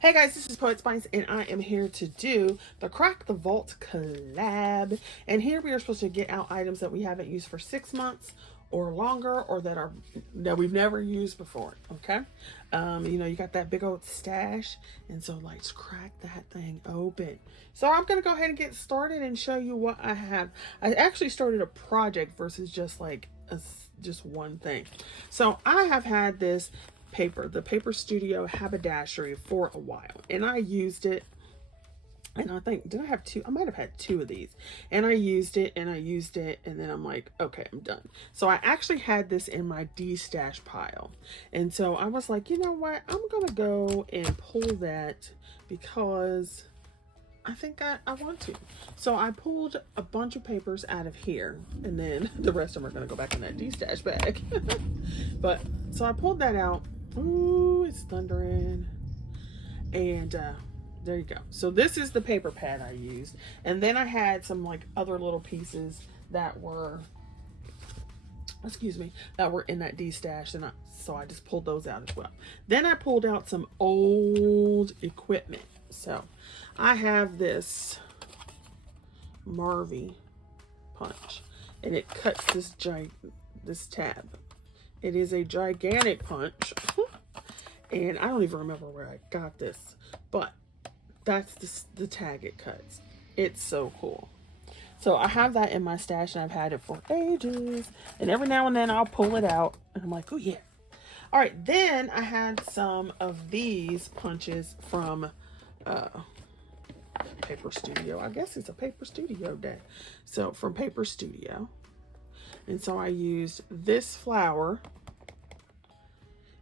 Hey guys, this is Poetspice, and I am here to do the Crack the Vault collab. And here we are supposed to get out items that we haven't used for 6 months or longer, or that we've never used before. Okay, you know, you got that big old stash, and so let's crack that thing open. So I'm gonna go ahead and get started and show you what I have. I actually started a project versus just like just one thing. So I have had this the Paper Studio haberdashery for a while, and I used it, and I think, did I have two? I might have had two of these, and I used it, and then I'm like, okay, I'm done. So I actually had this in my D-stash pile, and so I was like, you know what, I'm gonna go and pull that because I think I want to. So I pulled a bunch of papers out of here, and then the rest of them are gonna go back in that D-stash bag. But so I pulled that out. Ooh, it's thundering. And there you go. So this is the paper pad I used. And then I had some like other little pieces that were, that were in that D-stash. And so I just pulled those out as well. Then I pulled out some old equipment. So I have this Marvy punch, and it cuts this tab. It is a gigantic punch, and I don't even remember where I got this, but that's the tag it cuts. It's so cool. So I have that in my stash, and I've had it for ages, and every now and then I'll pull it out, and I'm like, oh yeah. All right, then I had some of these punches from Paper Studio. I guess it's a Paper Studio day. So from Paper Studio. And so I used this flower,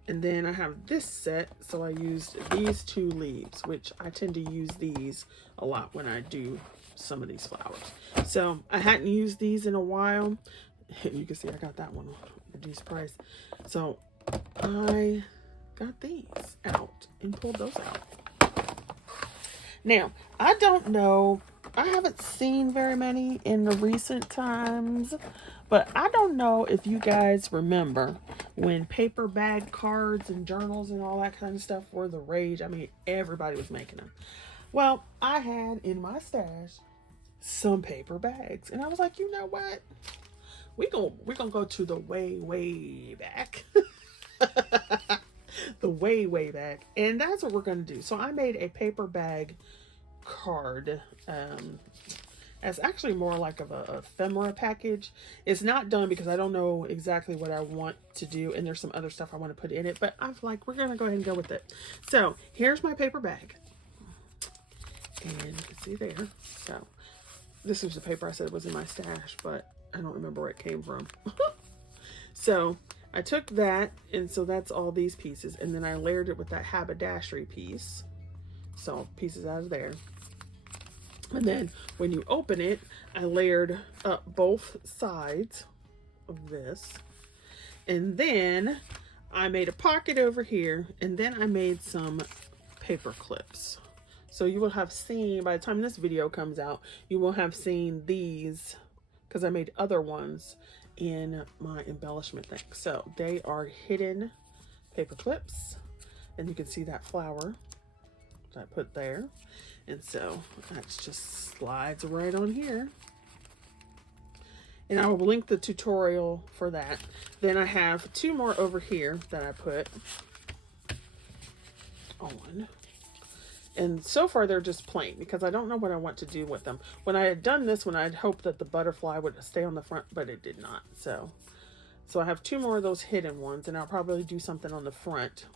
and then I have this set, so I used these two leaves, which I tend to use these a lot when I do some of these flowers. So I hadn't used these in a while. You can see I got that one reduced price. So I got these out and pulled those out. Now, I don't know, I haven't seen very many in the recent times, but I don't know if you guys remember when paper bag cards and journals and all that kind of stuff were the rage. I mean, everybody was making them. Well, I had in my stash some paper bags, and I was like, you know what? We're gonna go to the way back. The way back, and that's what we're gonna do. So I made a paper bag card. It's actually more like of a ephemera package. It's not done because I don't know exactly what I want to do, and there's some other stuff I want to put in it, but I'm like, we're gonna go ahead and go with it. So here's my paper bag, and you can see there. So this was the paper I said was in my stash, but I don't remember where it came from. So I took that, and so that's all these pieces, and then I layered it with that haberdashery piece. So pieces out of there. And then when you open it, I layered up both sides of this. And then I made a pocket over here, and then I made some paper clips. So you will have seen, by the time this video comes out, you will have seen these, because I made other ones in my embellishment thing. So they are hidden paper clips, and you can see that flower that I put there. And so that just slides right on here. And I will link the tutorial for that. Then I have two more over here that I put on. And so far they're just plain because I don't know what I want to do with them. When I had done this one, I'd hoped that the butterfly would stay on the front, but it did not. So I have two more of those hidden ones, and I'll probably do something on the front.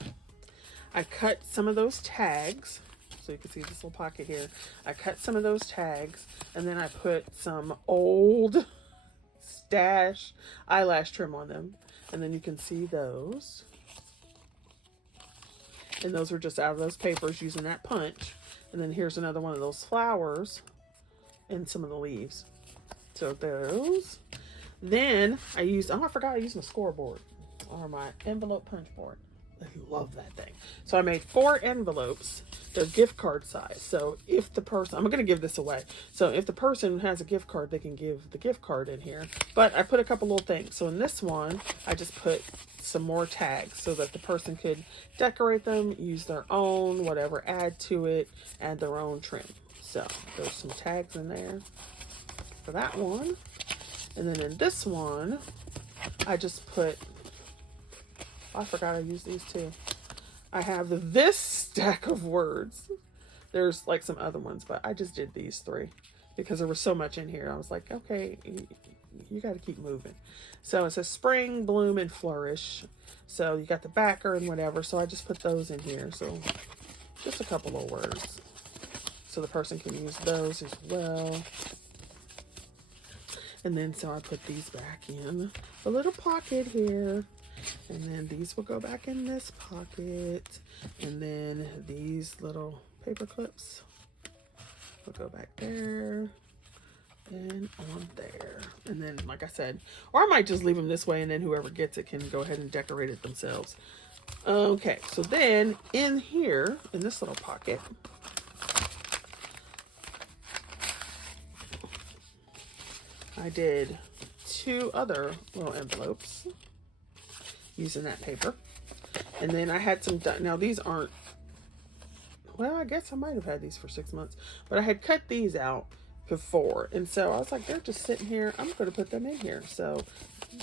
I cut some of those tags. So you can see this little pocket here. I cut some of those tags, and then I put some old stash eyelash trim on them. And then you can see those. And those are just out of those papers using that punch. And then here's another one of those flowers and some of the leaves. So those. Then I used, oh, I forgot I used my scoreboard or my envelope punch board. I love that thing. So I made 4 envelopes. They're gift card size. So if the person, I'm going to give this away. So if the person has a gift card, they can give the gift card in here. But I put a couple little things. So in this one, I just put some more tags so that the person could decorate them, use their own, whatever, add to it, add their own trim. So there's some tags in there for that one. And then in this one, I just put, I forgot I used these too. I have this stack of words. There's like some other ones, but I just did these 3 because there was so much in here. I was like, okay, you got to keep moving. So it says spring, bloom, and flourish. So you got the backer and whatever. So I just put those in here. So just a couple of words. So the person can use those as well. And then so I put these back in a little pocket here. And then these will go back in this pocket. And then these little paper clips will go back there and on there. And then, like I said, or I might just leave them this way and then whoever gets it can go ahead and decorate it themselves. Okay, so then in here, in this little pocket, I did 2 other little envelopes using that paper. And then I had some, now these aren't, well, I guess I might have had these for 6 months, but I had cut these out before. And so I was like, they're just sitting here. I'm going to put them in here. So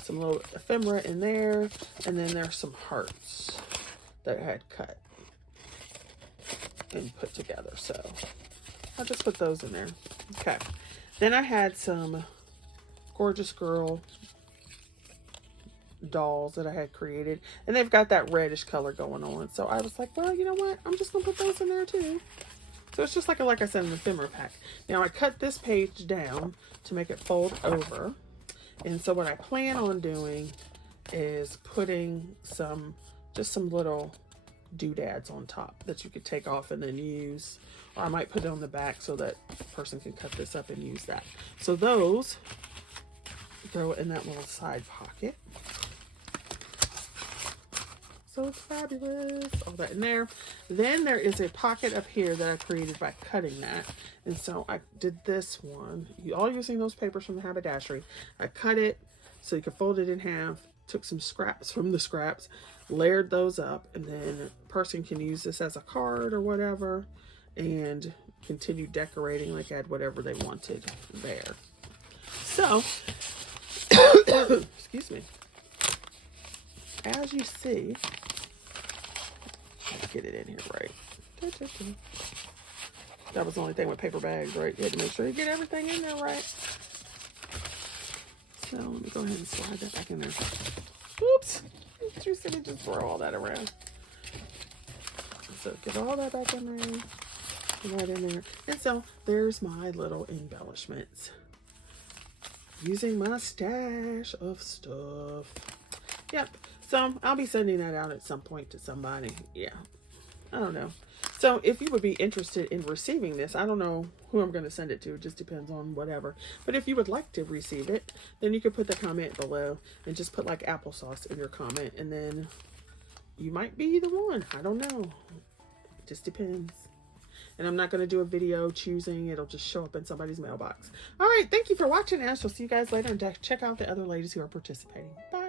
some little ephemera in there. And then there's some hearts that I had cut and put together. So I'll just put those in there. Okay. Then I had some Gorgeous Girl dolls that I had created, and they've got that reddish color going on. So I was like, well, you know what? I'm just gonna put those in there too. So it's just like I said, an ephemera pack. Now I cut this page down to make it fold over. And so what I plan on doing is putting just some little doodads on top that you could take off and then use. Or I might put it on the back so that the person can cut this up and use that. So those go in that little side pocket. So it's fabulous. All that in there. Then there is a pocket up here that I created by cutting that. And so I did this one. All using those papers from the Haberdashery. I cut it so you could fold it in half. Took some scraps from the scraps. Layered those up. And then a person can use this as a card or whatever. And continue decorating, like add whatever they wanted there. So, excuse me. As you see, let's get it in here right. That was the only thing with paper bags, right? You had to make sure you get everything in there right. So let me go ahead and slide that back in there. Oops! You see me just throw all that around. So get all that back in there. Right in there. And so there's my little embellishments. Using my stash of stuff. Yep. So I'll be sending that out at some point to somebody. Yeah. I don't know. So if you would be interested in receiving this, I don't know who I'm going to send it to. It just depends on whatever. But if you would like to receive it, then you could put the comment below and just put like applesauce in your comment. And then you might be the one. I don't know. It just depends. And I'm not going to do a video choosing. It'll just show up in somebody's mailbox. All right. Thank you for watching. And I shall see you guys later. And check out the other ladies who are participating. Bye.